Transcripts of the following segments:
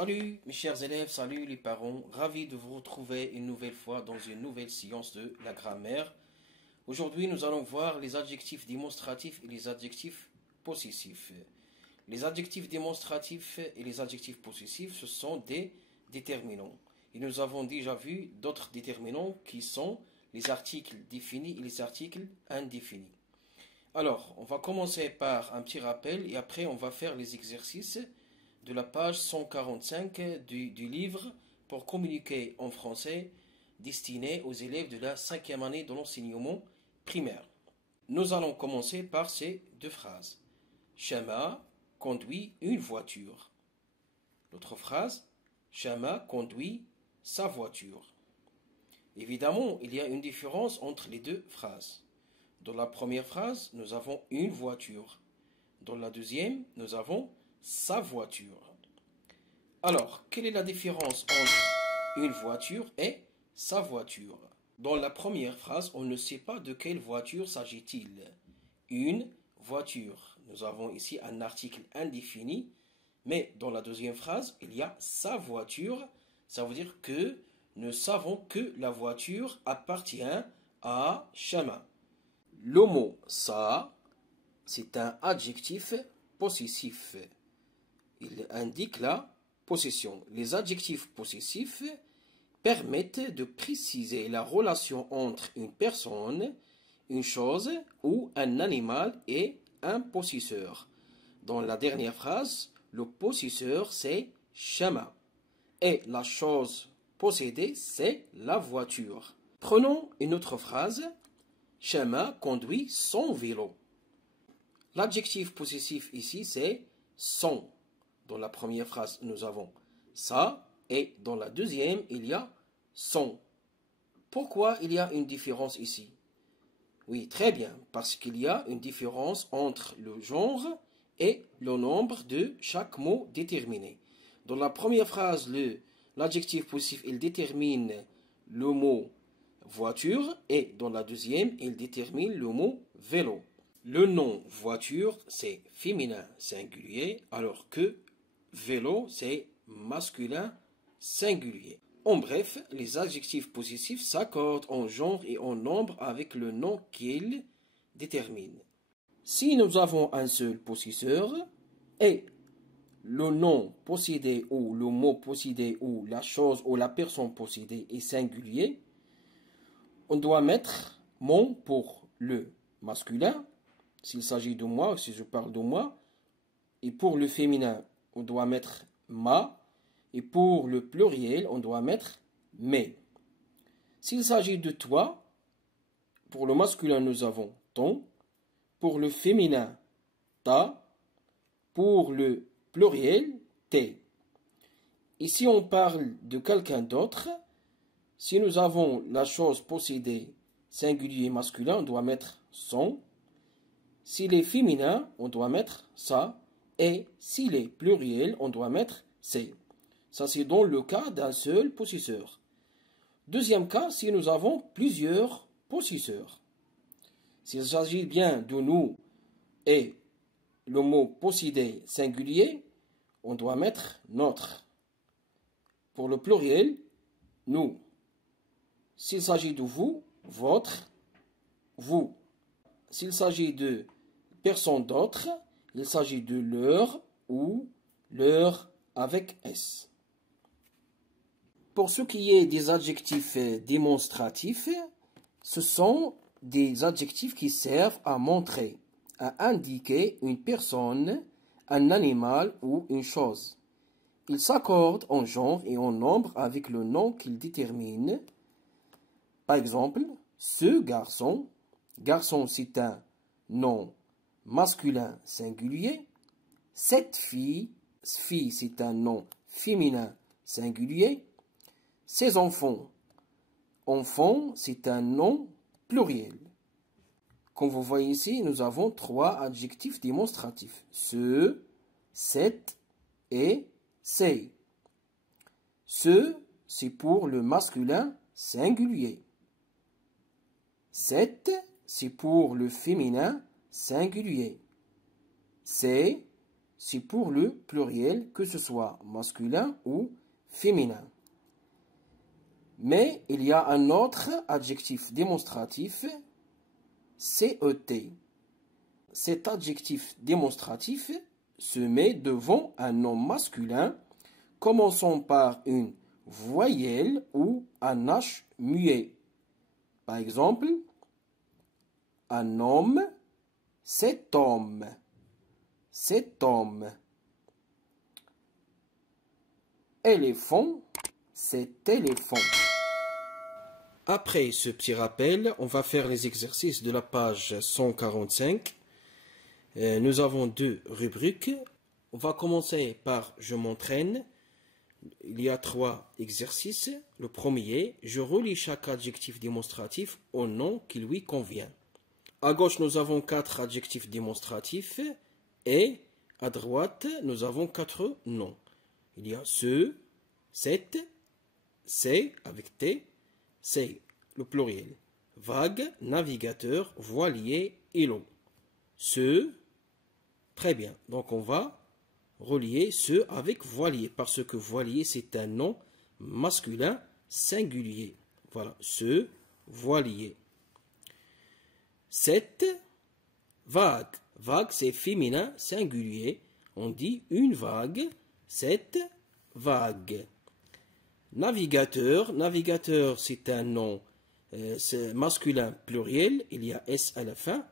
Salut mes chers élèves, salut les parents, ravi de vous retrouver une nouvelle fois dans une nouvelle séance de la grammaire. Aujourd'hui nous allons voir les adjectifs démonstratifs et les adjectifs possessifs. Les adjectifs démonstratifs et les adjectifs possessifs, ce sont des déterminants. Et nous avons déjà vu d'autres déterminants qui sont les articles définis et les articles indéfinis. Alors, on va commencer par un petit rappel et après on va faire les exercices de la page 145 du livre pour communiquer en français destiné aux élèves de la 5e année de l'enseignement primaire. Nous allons commencer par ces deux phrases. Chama conduit une voiture. L'autre phrase, Chama conduit sa voiture. Évidemment, il y a une différence entre les deux phrases. Dans la première phrase, nous avons une voiture. Dans la deuxième, nous avons sa voiture. Alors, quelle est la différence entre une voiture et sa voiture? Dans la première phrase, on ne sait pas de quelle voiture s'agit-il. Une voiture. Nous avons ici un article indéfini, mais dans la deuxième phrase, il y a sa voiture. Ça veut dire que nous savons que la voiture appartient à Chama. Le mot ça, c'est un adjectif possessif. Il indique la possession. Les adjectifs possessifs permettent de préciser la relation entre une personne, une chose ou un animal et un possesseur. Dans la dernière phrase, le possesseur c'est Chama et la chose possédée c'est la voiture. Prenons une autre phrase. Chama conduit son vélo. L'adjectif possessif ici c'est son. Dans la première phrase, nous avons ça et dans la deuxième, il y a son. Pourquoi il y a une différence ici? Oui, très bien, parce qu'il y a une différence entre le genre et le nombre de chaque mot déterminé. Dans la première phrase, l'adjectif possessif, il détermine le mot voiture et dans la deuxième, il détermine le mot vélo. Le nom voiture, c'est féminin singulier, alors que vélo, c'est masculin singulier. En bref, les adjectifs possessifs s'accordent en genre et en nombre avec le nom qu'ils déterminent. Si nous avons un seul possesseur et le nom possédé ou le mot possédé ou la chose ou la personne possédée est singulier, on doit mettre mon pour le masculin, s'il s'agit de moi, si je parle de moi, et pour le féminin, on doit mettre ma, et pour le pluriel, on doit mettre mes. S'il s'agit de toi, pour le masculin, nous avons ton, pour le féminin, ta, pour le pluriel, tes. Et si on parle de quelqu'un d'autre, si nous avons la chose possédée singulier masculin, on doit mettre son. S'il est féminin, on doit mettre sa. Et s'il est pluriel, on doit mettre ses. Ça, c'est dans le cas d'un seul possesseur. Deuxième cas, si nous avons plusieurs possesseurs. S'il s'agit bien de nous et le mot possédé singulier, on doit mettre notre. Pour le pluriel, nous. S'il s'agit de vous, votre, vous. S'il s'agit de personnes d'autres, il s'agit de leur ou leur avec S. Pour ce qui est des adjectifs démonstratifs, ce sont des adjectifs qui servent à montrer, à indiquer une personne, un animal ou une chose. Ils s'accordent en genre et en nombre avec le nom qu'ils déterminent. Par exemple, ce garçon, garçon c'est un nom masculin singulier. Cette fille, fille c'est un nom féminin singulier. Ces enfants, enfant c'est un nom pluriel. Comme vous voyez ici, nous avons trois adjectifs démonstratifs. Ce, cette et ces. Ce, c'est pour le masculin singulier. Cette, c'est pour le féminin singulier. C'est c'est pour le pluriel, que ce soit masculin ou féminin. Mais il y a un autre adjectif démonstratif, CET. Cet adjectif démonstratif se met devant un nom masculin commençant par une voyelle ou un H muet. Par exemple, un homme, cet homme. Cet homme. Éléphant, cet éléphant. Après ce petit rappel, on va faire les exercices de la page 145. Nous avons deux rubriques. On va commencer par « Je m'entraîne ». Il y a 3 exercices. Le premier, je relis chaque adjectif démonstratif au nom qui lui convient. À gauche, nous avons 4 adjectifs démonstratifs et à droite, nous avons 4 noms. Il y a ce, cette, c'est avec T, c'est le pluriel. Vague, navigateur, voilier, îlot. Ce, très bien. Donc on va relier ce avec voilier, parce que voilier c'est un nom masculin singulier. Voilà, ce voilier. Cette vague. Vague c'est féminin singulier. On dit une vague, cette vague. Navigateur. Navigateur c'est un nom masculin pluriel. Il y a S à la fin.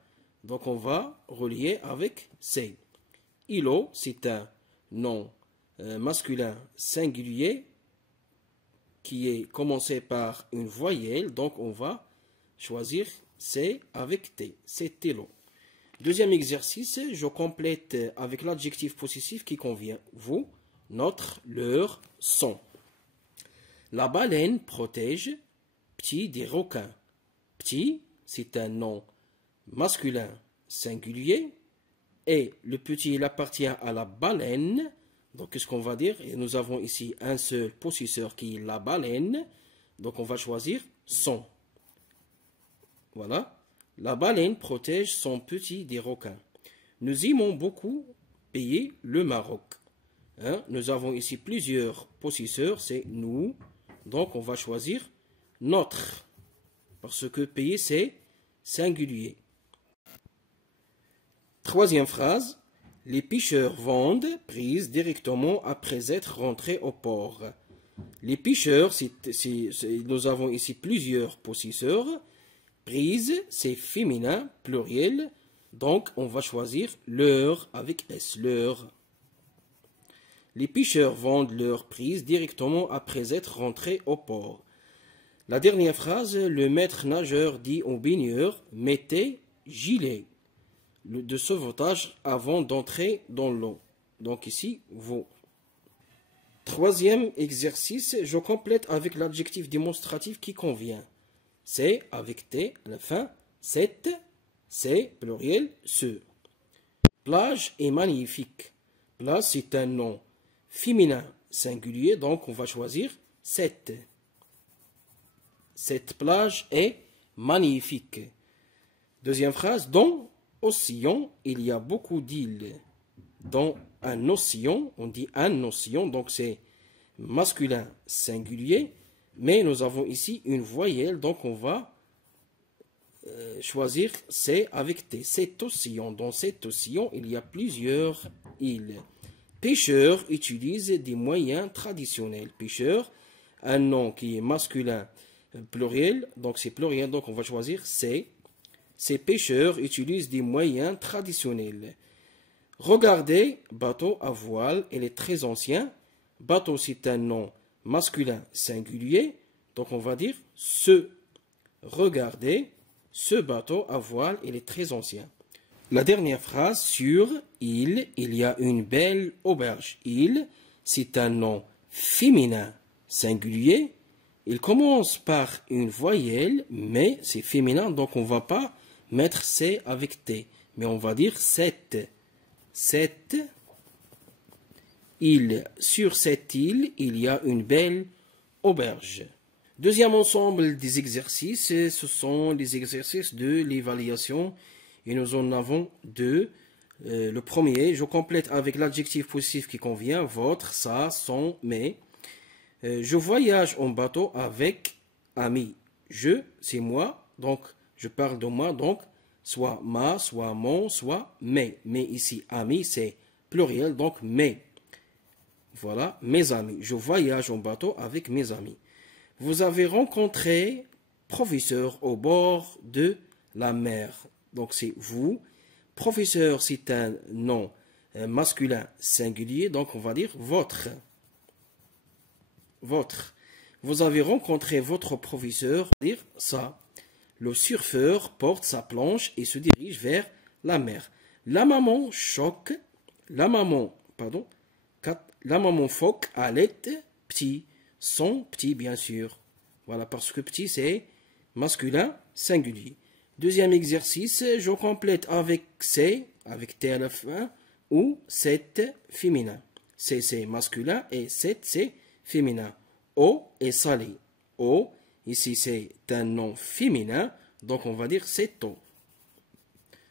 Donc on va relier avec C. Îlot c'est un nom masculin singulier qui est commencé par une voyelle, donc on va choisir C avec T, c'est îlot. Deuxième exercice, je complète avec l'adjectif possessif qui convient. Vous, notre, leur, son. La baleine protège petit des requins. Petit, c'est un nom masculin singulier. Et le petit, il appartient à la baleine. Donc, qu'est-ce qu'on va dire? Et nous avons ici un seul possesseur qui est la baleine. Donc, on va choisir son. Voilà. La baleine protège son petit des requins. Nous aimons beaucoup pays le Maroc. Hein? Nous avons ici plusieurs possesseurs. C'est nous. Donc, on va choisir notre. Parce que pays, c'est singulier. Troisième phrase, les pêcheurs vendent prise directement après être rentrés au port. Les pêcheurs, nous avons ici plusieurs possesseurs. Prise, c'est féminin, pluriel. Donc, on va choisir leur avec S, leur. Les pêcheurs vendent leur prise directement après être rentrés au port. La dernière phrase, le maître nageur dit au baigneur, mettez gilet de sauvetage avant d'entrer dans l'eau. Donc ici, vous. Troisième exercice, je complète avec l'adjectif démonstratif qui convient. C'est avec T à la fin, cette, c'est pluriel, ce. Plage est magnifique. Plage, c'est un nom féminin singulier, donc on va choisir cette. Cette plage est magnifique. Deuxième phrase, dans océan, il y a beaucoup d'îles. Dans un océan, on dit un océan, donc c'est masculin singulier, mais nous avons ici une voyelle, donc on va choisir C avec T. Cet océan, dans cet océan, il y a plusieurs îles. Pêcheurs utilisent des moyens traditionnels. Pêcheur, un nom qui est masculin pluriel, donc c'est pluriel, donc on va choisir C. Ces pêcheurs utilisent des moyens traditionnels. Regardez, bateau à voile, il est très ancien. Bateau, c'est un nom masculin singulier, donc on va dire ce. Regardez, ce bateau à voile, il est très ancien. La dernière phrase, sur il y a une belle auberge. Il, c'est un nom féminin singulier. Il commence par une voyelle, mais c'est féminin, donc on ne va pas mettre C avec T, mais on va dire cette. Cette île. Sur cette île, il y a une belle auberge. Deuxième ensemble des exercices, ce sont les exercices de l'évaluation, et nous en avons deux. le premier, je complète avec l'adjectif positif qui convient, votre, ça, son, mais. Je voyage en bateau avec ami. Je, c'est moi, donc je parle de moi, donc soit ma, soit mon, soit mes. Mais ici, ami, c'est pluriel, donc mes. Voilà, mes amis. Je voyage en bateau avec mes amis. Vous avez rencontré professeur au bord de la mer. Donc c'est vous. Professeur, c'est un nom masculin singulier, donc on va dire votre. Votre. Vous avez rencontré votre professeur, dire ça. Le surfeur porte sa planche et se dirige vers la mer. La maman la maman phoque allait petit, son petit bien sûr. Voilà, parce que petit c'est masculin singulier. Deuxième exercice, je complète avec c'est, avec T à la fin, ou cette féminin. C'est masculin et cette c'est féminin. Eau est salé. Eau, ici c'est un nom féminin, donc on va dire c'est eau.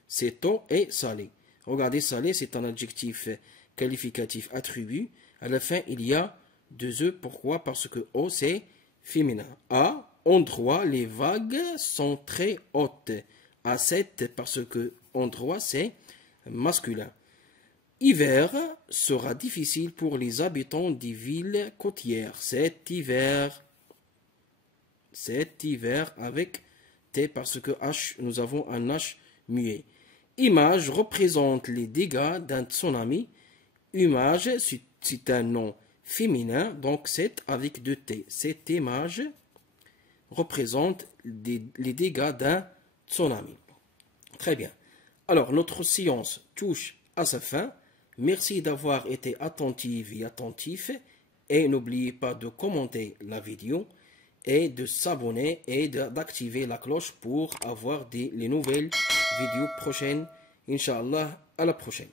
C'est eau est salé. Regardez, salé c'est un adjectif qualificatif attribut. À la fin, il y a deux E. Pourquoi? Parce que eau c'est féminin. A, endroit, les vagues sont très hautes. À 7, parce que endroit c'est masculin. Hiver sera difficile pour les habitants des villes côtières. Cet hiver avec T parce que H, nous avons un H muet. Image représente les dégâts d'un tsunami. Image, c'est un nom féminin, donc c'est avec deux T. Cette image représente les dégâts d'un tsunami. Très bien. Alors, notre séance touche à sa fin. Merci d'avoir été attentif et attentif. Et n'oubliez pas de commenter la vidéo et de s'abonner et d'activer la cloche pour avoir les nouvelles vidéos prochaines. Inch'Allah, à la prochaine.